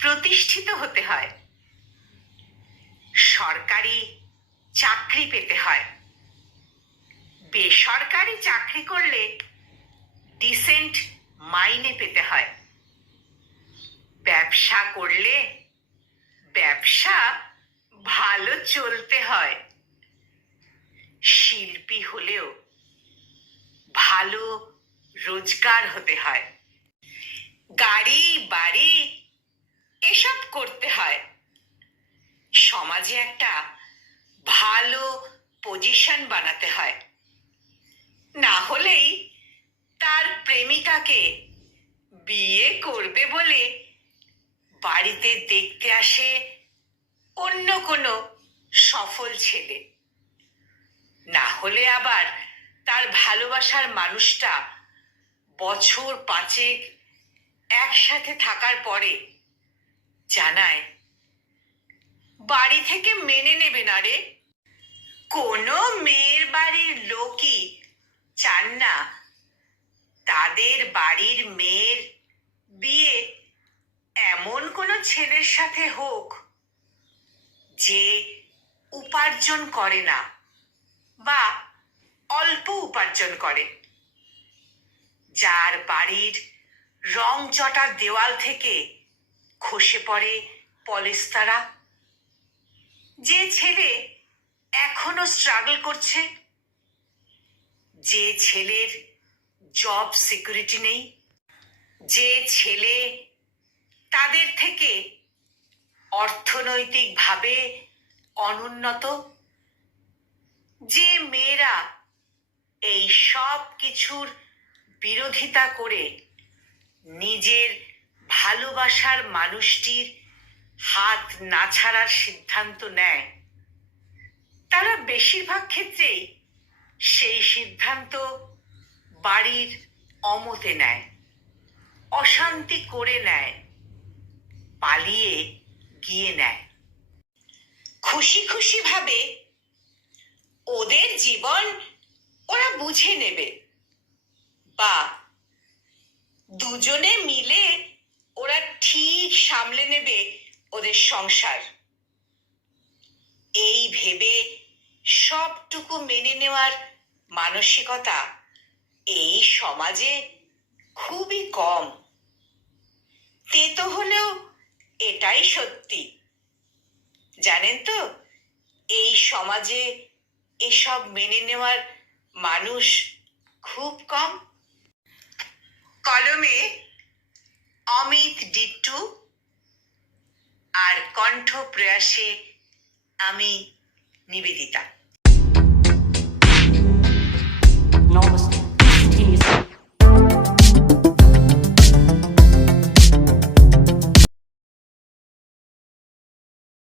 প্রতিষ্ঠিত হতে হয়। সরকারি চাকরি পেতে হয়। বেসরকারি চাকরি করলে ডিসেন্ট মাইনে পেতে হয়। ব্যবসা করলে ব্যবসা ভালো চলতে হয়। শিল্পী হলেও ভালো রোজগার হতে হয়। গাড়ি, বাড়ি এসব করতে হয়। সমাজে একটা ভালো পজিশন বানাতে হয়। না হলেই তার প্রেমিকাকে বিয়ে করবে বলে বাড়িতে দেখতে আসে অন্য কোনো সফল ছেলে। না হলে আবার তার ভালোবাসার মানুষটা বছর পাঁচেক একসাথে থাকার পরে জানায়। বাড়ি থেকে মেনে নেবে না রে। কোনো মেয়ের বাড়ির লোকই চান না। তাদের বাড়ির মেয়ের বিয়ে এমন কোনো ছেলের সাথে হোক যে উপার্জন করে না বা অল্প উপার্জন করে। যার বাড়ির রং চটার দেওয়াল থেকে খসে পড়ে পলেস্তারা। যে ছেলে এখনও স্ট্রাগল করছে, যে ছেলের জব সিকিউরিটি নেই, যে ছেলে তাদের থেকে অর্থনৈতিকভাবে অনুন্নত, যে মেয়েরা এই সব কিছুর বিরোধিতা করে নিজের ভালোবাসার মানুষটির হাত না ছাড়ার সিদ্ধান্ত নেয়। তারা বেশিরভাগ ক্ষেত্রেই সেই সিদ্ধান্ত বাড়ির অমতে নেয়, অশান্তি করে নেয়, পালিয়ে গিয়ে নেয়। খুশি খুশি ভাবে ওদের জীবন ওরা বুঝে নেবে বা দুজনে মিলে সামলে নেবে ওদের সংসার। এই ভেবে সবটুকু মেনে নেওয়ার মানসিকতা এই সমাজে খুবই কম। তেতো হলেও এটাই সত্যি। জানেন তো, এই সমাজে এসব মেনে নেওয়ার মানুষ খুব কম। কলমে অমিত ডিট্টু আর কণ্ঠ প্রয়াসে আমি নিবেদিতা। নমস্কার।